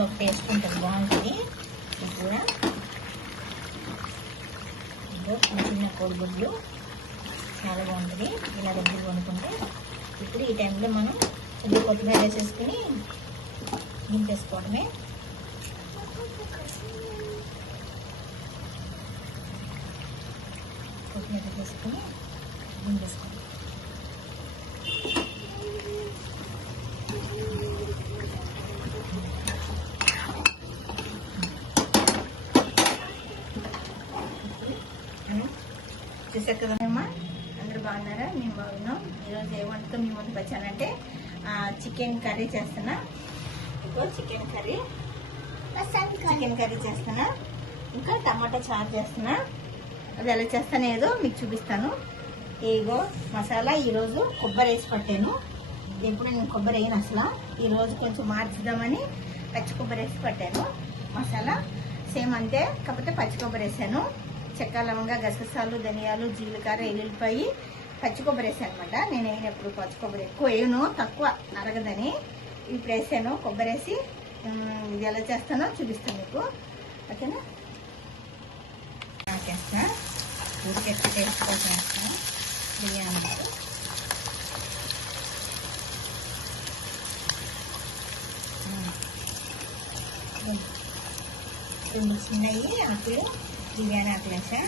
ఇది ఒక టేస్ట్ ఉంటుంది, బాగుంటుంది. ఇది కూడా ఇదో చిన్న చిన్న కోడిగుడ్లు చాలా బాగుంటుంది ఇలా దగ్గర కొనుక్కుంటే. ఇప్పుడు ఈ టైంలో మనం కొద్దిగా కొత్తిమీర వేసేసుకుని దింపేసుకోవడమే. కొత్తిమీర వేసుకుని దింపేసుకోవడం. చూసారు కదమ్మా, అందరూ బాగున్నారా? మేము బాగున్నాం. ఈరోజు ఏ వంటతో మీ ముందుకు వచ్చానంటే చికెన్ కర్రీ చేస్తున్నా. ఇగో చికెన్ కర్రీ చేస్తున్నా, ఇంకా టమాటా చారు చేస్తున్నా. అది ఎలా చేస్తానో ఏదో మీకు చూపిస్తాను. ఇగో మసాలా ఈరోజు కొబ్బరి వేసి పట్టాను. ఎప్పుడు నేను కొబ్బరి వేయను అసలు. ఈరోజు కొంచెం మార్చుదామని పచ్చి కొబ్బరి వేసి పట్టాను. మసాలా సేమ్ అంతే, కాకపోతే పచ్చి కొబ్బరి వేసాను. చెక్క, లవంగా, గసగసాలు, ధనియాలు, జీలకర్ర, ఎల్లుల్లిపాయి, పచ్చి కొబ్బరి వేసాను అనమాట. నేను వేయినప్పుడు పచ్చి కొబ్బరి ఎక్కువ వేయను, తక్కువ అరగదని. ఇప్పుడు వేసాను కొబ్బరి వేసి. ఇది ఎలా చేస్తానో చూపిస్తాను మీకు, ఓకేనా? చేస్తా ఊరికి ఎక్కువ టేస్ట్ కోసం వేస్తాను బిర్యానీ. రెండు చిన్నవి ఆకులు బిర్యానీ ఆకులు వేసా.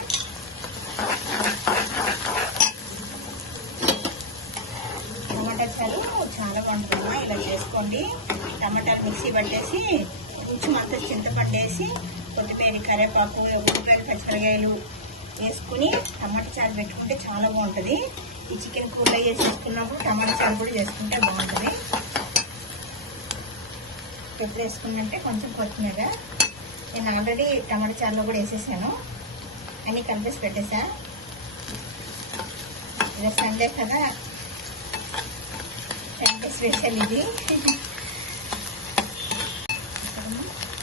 టమాటా చారు చాలా బాగుంటుందమ్మా, ఇలా చేసుకోండి. టమాటాలు మిక్సీ పట్టేసి కొంచెం అంత చింతపండు వేసి కొత్తిమీర, కరివేపాకు, ఉల్లిపాయ, పచ్చిమిరకాయలు వేసుకుని టమాటా చారు పెట్టుకుంటే చాలా బాగుంటుంది. ఈ చికెన్ కూర వేసేసుకున్నప్పుడు టమాటా చారు కూడా చేసుకుంటే బాగుంటుంది. ఎప్పుడు వేసుకున్నంటే కొంచెం కొత్తిమీర. నేను ఆల్రెడీ టమాటా చారులో కూడా వేసేసాను, అన్నీ కలిపేసి పెట్టేసా. ఇది సండే కదా, సండే స్పెషల్ ఇది.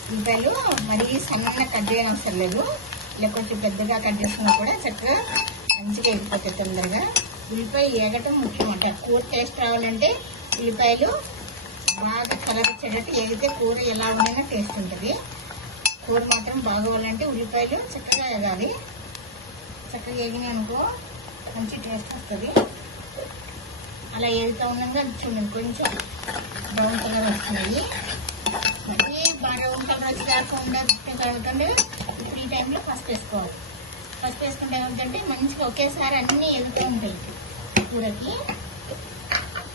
ఉల్లిపాయలు మరీ సన్నగా కట్ చేయడం అవసరం లేదు, ఇలా కొంచెం పెద్దగా కట్ చేసుకున్నా కూడా చక్కగా మంచిగా వెళ్ళిపోతాయి తొందరగా. ఉల్లిపాయ ఏగటం ముఖ్యం అంట. కూర టేస్ట్ రావాలంటే ఉల్లిపాయలు బాగా కలర్ వచ్చేటట్టు ఏగితే కూర ఎలా ఉండైనా టేస్ట్ ఉంటుంది. కూర మాత్రం బాగోవాలంటే ఉల్లిపాయలు చక్కగా ఎగాలి. చక్కగా ఎగినాయి అనుకో మంచి టేస్ట్ వస్తుంది. అలా ఏగుతూ ఉండగా చూడండి కొంచెం బ్రౌన్ కలర్ వస్తున్నాయి. మరీ బాగా బ్రౌన్ కలర్ వచ్చి కాకుండా కలుగుతుంటే ఇప్పుడు ఈ టైంలో పసుపు వేసుకోవాలి. పసుపు వేసుకుంటే ఏమిటంటే మంచిగా ఒకేసారి అన్నీ ఎగుతూ ఉంటాయి కూరకి.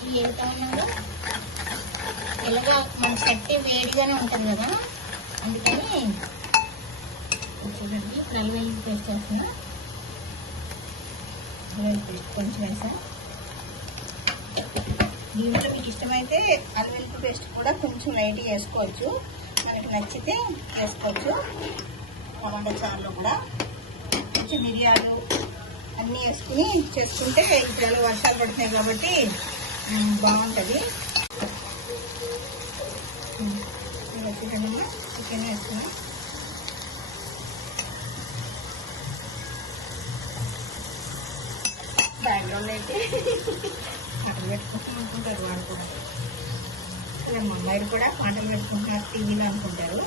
ఇవి ఎగుతూ ఉన్నాగా ఎలాగా మన కట్టి వేడిగానే ఉంటుంది కదా, అందుకని చూడండి. ఇప్పుడు అల్లం వెల్లుల్లి పేస్ట్ వేస్తున్నా. అల్లం వెల్లుల్లి పేస్ట్ కొంచెం వేసా. దీంట్లో మీకు ఇష్టమైతే అల్లం వెల్లుల్లి పేస్ట్ కూడా కొంచెం లైట్గా వేసుకోవచ్చు, మనకి నచ్చితే వేసుకోవచ్చు. టమాటా చారులో కూడా కొంచెం మిరియాలు అన్నీ వేసుకుని చేసుకుంటే ఇప్పుడు వర్షాలు పడుతున్నాయి కాబట్టి బాగుంటుంది. చికెన్ వేసుకుని బ్యాక్గ్రౌండ్ అయితే పాటలు పెట్టుకుంటూ అనుకుంటారు వాళ్ళు కూడా. ఇలా మా అమ్మాయిలు కూడా పాటలు పెట్టుకుంటున్నారు టీవీలో అనుకుంటారు.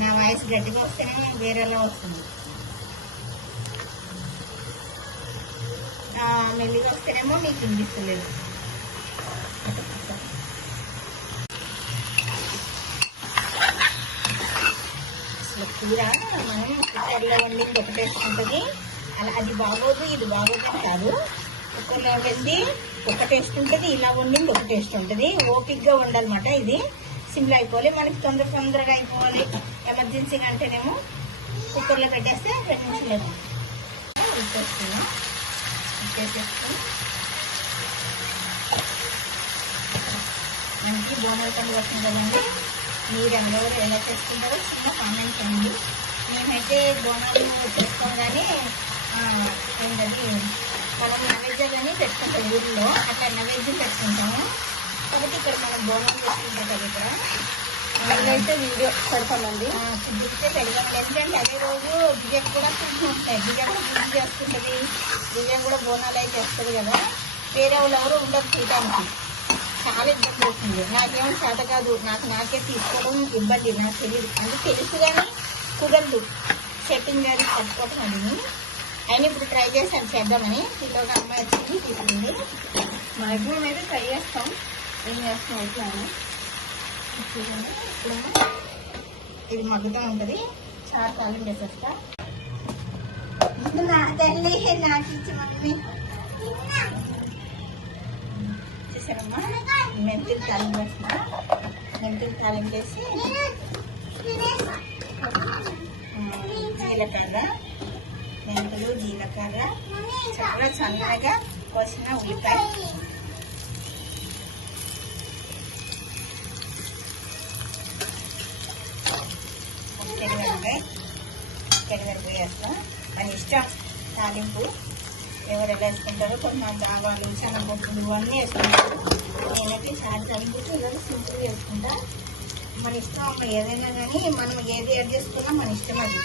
నా వాయిస్ గట్టిగా వస్తేనే వేరేలా వస్తుంది, మెల్లిగా వస్తేనేమో మీకు వినిపిస్తలేదు. కూర మనం కుక్కర్లో వండింది ఒక టేస్ట్ ఉంటుంది, అలా అది బాగోదు ఇది బాగోదు కాదు. కుక్కర్లో వండింది ఒక టేస్ట్ ఉంటుంది, ఇలా వండింది ఒక టేస్ట్ ఉంటుంది. ఓపిక్గా వండాలన్నమాట. ఇది సిమ్లో అయిపోవాలి, మనకి తొందరగా అయిపోవాలి. ఎమర్జెన్సీగా అంటేనేమో కుక్కర్లో పెట్టేస్తే 2 నిమిషాలు ఉడికేస్తున్నాం. ఉడికేసేసుకుని మనకి బోనాల పండుగ వస్తుంది కదండి, మీరు ఎవరెవరు ఎలా చేసుకుంటారో చిన్న కామెంట్ చేయండి. మేమైతే బోనాలు చేసుకోం, కానీ ఏంటది మనం నైవేద్యాలని పెట్టుకుంటాం ఊళ్ళో, అట్లా నైవేద్యం పెట్టుకుంటాము. కాబట్టి ఇక్కడ మనం బోనాలు చేసుకుంటాం కదా. ఇక్కడ అయితే వీడియో పెడతామండి, కుదిరితే పెడతాం. ఎందుకంటే అదే రోజు బియ్యం కూడా పులుసు ఉంటాయి, బియ్యం కూడా పులుసు చేసుకుంటుంది, బియ్యం కూడా బోనాలు అయితే చేస్తుంది కదా. వేరే వాళ్ళు ఎవరు ఉండరు చూడడానికి, చాలా ఇబ్బంది అవుతుంది. నాకేమో చేత కాదు, నాకే తీసుకోవడం ఇబ్బంది, నాకు తెలియదు. అంటే తెలుసు కానీ కుదరదు, సెట్టింగ్ కానీ పట్టుకోవటం అది. అయినా ఇప్పుడు ట్రై చేశాను చేద్దామని. ఇంట్లో ఒక అమ్మాయి వచ్చింది తీసుకుంది. మ్యాక్సిమం అయితే ట్రై చేస్తాం. ఏం చేస్తాం అవుతాను. ఇప్పుడు ఇది మగ్గుతూ ఉంటుంది. చాలా కాలం చేసేస్తా. నా తల్లి నాకు ఇచ్చి మమ్మీ చూసారమ్మా. మెంతులు తాలింపు వేసిన, మెంతులు తాలింపు వేసి జీలకర్ర, మెంతులు జీలకర్ర, చాలా సన్నగా కోసిన ఉల్లిపాయ, కరివేపాకు వేస్తా. మన ఇష్టం తాలింపు ఎవరు ఎలా వేసుకుంటారో. కొంతమంది ఆవాలు, శనగపప్పులు అన్నీ వేసుకుంటారు. నేనైతే చాలా తాలింపు పిల్లలు సింపుల్గా వేసుకుంటా. మన ఇష్టం ఏదైనా కానీ మనం ఏది యాడ్ చేసుకున్నా మన ఇష్టం. అది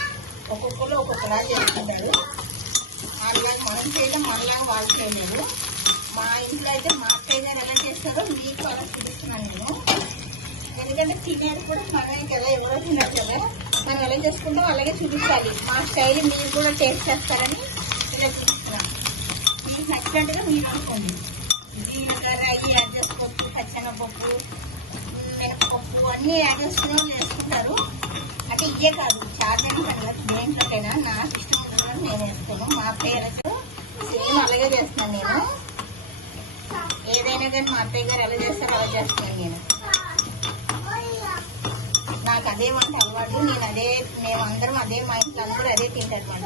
ఒక్కొక్కరు ఒక్కొక్కలా చేసుకుంటారు. వాళ్ళలాగా మనం చేయడం, మనలాగా వాళ్ళు చేయలేదు. మా ఇంట్లో అయితే మా అత్తయ్య గారు ఎలా చేస్తారో మీకు అలా చూపిస్తున్నాను నేను. ఎందుకంటే తినేది కూడా మనకి ఎలా ఎవరో తిన్నారు కదా, మనం ఎలా చేసుకుంటాం అలాగే చూపించాలి. మా స్టైల్ మీరు కూడా టేస్ట్ చేస్తారని ఇలా చూపిస్తున్నాను. మీకు నచ్చినట్టుగా మీరు చూసుకోండి. జీలకర్ర అవి యాడ్ చేసుకోవచ్చు, పచ్చెనగపప్పు, మినపప్పు అన్నీ యాడ్ చేసుకునే వాళ్ళు వేసుకుంటారు. అంటే ఇవే కాదు, చార్జెంట్ కదా దేంట్లోకైనా నాకు ఇష్టం ఉంటుంది నేను వేసుకోను. మా పేరెంట్స్ సేమ్ అలాగే చేస్తున్నాను నేను. ఏదైనా కానీ మా అత్తయ్య గారు ఎలా చేస్తారో అలా చేస్తున్నాను నేను. నాకు అదే వంట అలవాటు. మేమందరం అదే, మా ఇంట్లో అందరూ అదే తింటారు అనమాట.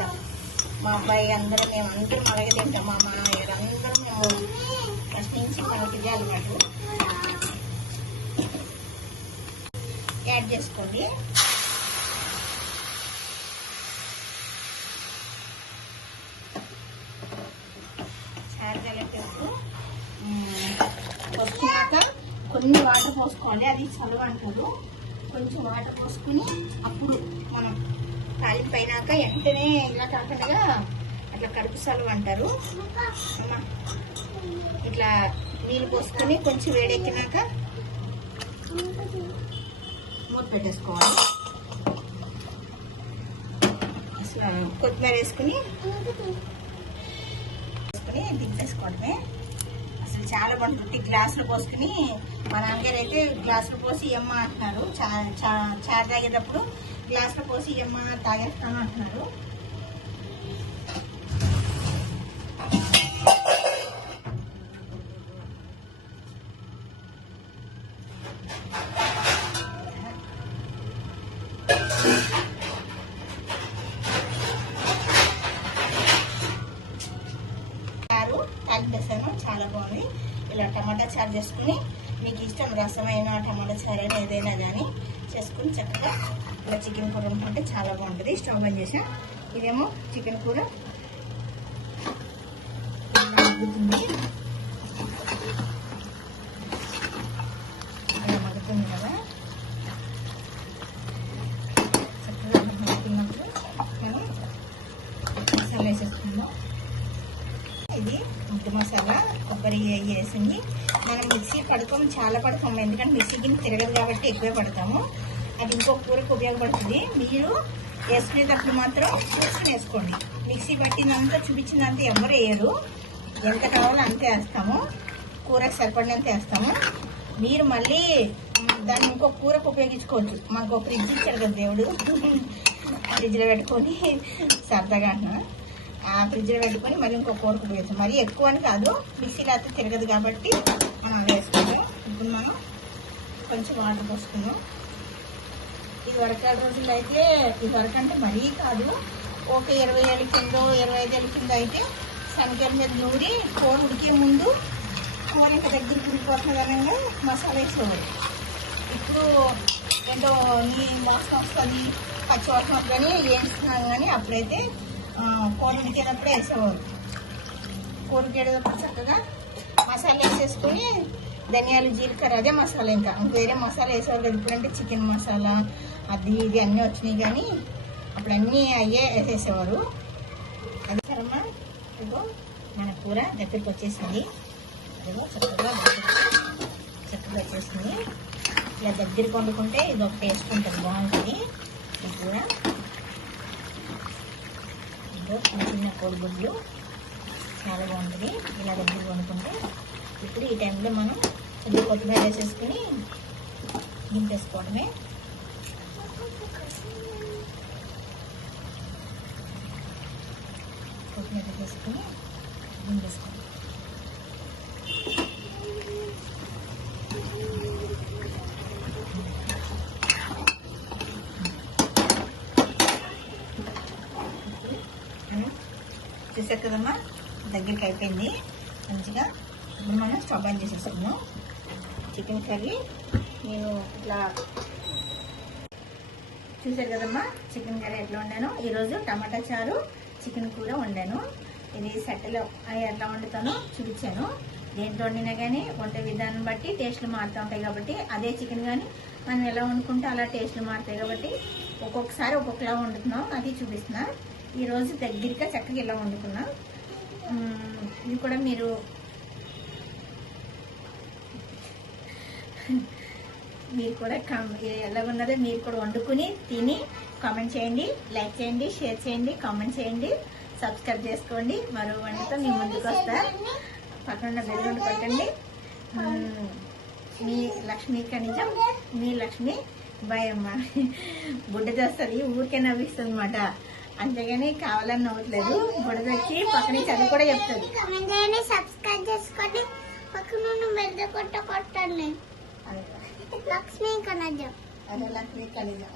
మా అబ్బాయి అందరం మేమందరం అలాగే తింటాం. మా మామయ్య అందరం మేము ఫస్ట్ నుంచి మనకి ఇదే అలవాటు. యాడ్ చేసుకోండి. చారగలపేపు వచ్చినాక కొన్ని వాటర్ పోసుకోవాలి. అది చలువ అంటారు. కొంచెం వాటర్ పోసుకుని అప్పుడు మనం తాలింపు అయినాక వెంటనే ఇలా కాకుండా అట్లా కడుపు సలువ అంటారు. ఇట్లా నీళ్ళు పోసుకొని కొంచెం వేడెక్కినాక మూత పెట్టేసుకోవాలి. అసలు కొత్తిమీర వేసుకుని దింపేసుకోవడమే. అసలు చాలా బాగుంటుంది. గ్లాసులో పోసుకుని, మా నాన్నగారు అయితే గ్లాసులో పోసి ఇమ్మ అంటున్నారు. చారు తాగేటప్పుడు గ్లాసులో పోసి ఇమ్మ తాగేస్తాను అంటున్నారు. చారు తాగిపేసాను, చాలా బాగుంది. ఇలా టమాటా చారు చేసుకుని మీకు ఇష్టం రసమైన టమాటా చారు అయినా ఏదైనా కానీ చేసుకుని చక్కగా ఇలా చికెన్ కూర వండుకుంటే చాలా బాగుంటుంది. స్టవ్ బంద్ చేసా. ఇదేమో చికెన్ కూర మగ్గుతుంది. ఇలా మగ్గుతుంది కదా, చక్కగా మగ్గుతున్నప్పుడు మనం మసాలా వేసేసుకుందాం. ఇది ముద్ద మసాలా, కొబ్బరి వేసింది. మనం మిక్సీ పడతాం, చాలా పడతాం. ఎందుకంటే మిక్సీకి తిరగదు కాబట్టి ఎక్కువే పడతాము. అది ఇంకో కూరకు ఉపయోగపడుతుంది. మీరు వేసుకునేటప్పుడు మాత్రం చూసుకుని వేసుకోండి. మిక్సీ పట్టినంత చూపించినంత ఎవరు వేయరు. ఎంత కావాలో అంతే వేస్తాము. కూరకు సరిపడినంత వేస్తాము. మీరు మళ్ళీ దాన్ని ఇంకో కూరకు ఉపయోగించుకోవచ్చు. మాకు ఫ్రిడ్జ్ ఇచ్చాడు కదా దేవుడు, ఫ్రిడ్జ్లో పెట్టుకొని సరదాగా అంటున్నా. ఆ ఫ్రిడ్జ్లో పెట్టుకొని మళ్ళీ ఇంకో కూరకు ఉపయోగిస్తాం. మరీ ఎక్కువ అని కాదు, మిక్సీలో అయితే తిరగదు కాబట్టి మనం వేసుకుంటాం. ఇప్పుడు మనం కొంచెం వాటర్ పోసుకున్నాం. ఇది వరకాల రోజుల్లో అయితే, ఇది వరకు అంటే మరీ కాదు, ఒక 20 ఏళ్ళ కింద 25 ఏళ్ళ కింద అయితే శనగల మీద నూరి కూర ఉడికే ముందు కూర ఇంకా దగ్గర ఉడికిపోతుంది అనగా మసాలా వేసేవారు. ఇప్పుడు ఏంటో నీ వాసన వస్తుంది, పచ్చి వాసన వస్తుందని వేస్తున్నాం. కానీ అప్పుడైతే కూర ఉడికేటప్పుడే వేసేవారు. కూర ఉడికేటప్పుడు చక్కగా మసాలా వేసేసుకుని ధనియాలు, జీలకర్ర అదే మసాలా, ఇంకా వేరే మసాలా వేసేవారు కదా. ఇప్పుడంటే చికెన్ మసాలా అది ఇది అన్నీ వచ్చినాయి, కానీ అప్పుడు అన్నీ అయ్యే వేసేసేవారు. అది కరమ్మా. ఇదిగో మన కూర దగ్గరికి వచ్చేసింది. ఇదిగో చక్కగా చక్కగా వచ్చేసింది. ఇలా దగ్గరికి వండుకుంటే ఇది ఒక టేస్ట్ ఉంటుంది, బాగుంటుంది. ఇది కూడా ఇదో చిన్న చిన్న కోడిగుడ్లు చాలా బాగుంటుంది ఇలా దగ్గరికి వండుకుంటే. ఇప్పుడు ఈ టైంలో మనం కొద్దిగా కొత్తిమీర వేసేసుకుని దింపేసుకోవడమే. కొత్తిమీర వేసుకుని దింపేసుకోవడం. చూసారు కదమ్మా, దగ్గరికి అయిపోయింది మంచిగా. ఇప్పుడు మనం స్టవ్ ఆన్ చేసేసుకున్నాం. చికెన్ కర్రీ నేను ఇట్లా చూసారు కదమ్మా, చికెన్ కర్రీ ఎట్లా వండాను. ఈరోజు టమాటా చారు చికెన్ కూర వండాను. ఇది సెట్టలో ఎట్లా వండుతానో చూపించాను. దేంట్లో వండినా కానీ వంట విధానం బట్టి టేస్ట్లు మారుతూ ఉంటాయి కాబట్టి, అదే చికెన్ కానీ మనం ఎలా వండుకుంటే అలా టేస్ట్లు మారుతాయి కాబట్టి ఒక్కొక్కసారి ఒక్కొక్కలా వండుతున్నాం, అది చూపిస్తున్నా. ఈరోజు దగ్గరగా చక్కగా ఇలా వండుకున్నా. ఇది కూడా మీరు కూడా ఎలా ఉన్నదో మీరు కూడా వండుకుని తిని కామెంట్ చేయండి, లైక్ చేయండి, షేర్ చేయండి, కామెంట్ చేయండి, సబ్స్క్రైబ్ చేసుకోండి. మరో వంటతో మీ ముందుకు వస్తా. పక్కన బెల్లుండి కొట్టండి. మీ లక్ష్మీ కనిజం, మీ లక్ష్మి బాయ్ అమ్మ. బుడ్డ తెస్తుంది, ఊరికే నవ్విస్తుంది అనమాట, అంతేగాని కావాలని నవ్వట్లేదు. బుడ్డ తెచ్చి పక్కనే చదువు కూడా చెప్తుంది. సబ్స్క్రైబ్ చేసుకోండి, పక్కన బెల్ కొట్టండి. లక్ష్మీ కనిజం. అదే లక్ష్మీ కనిజం.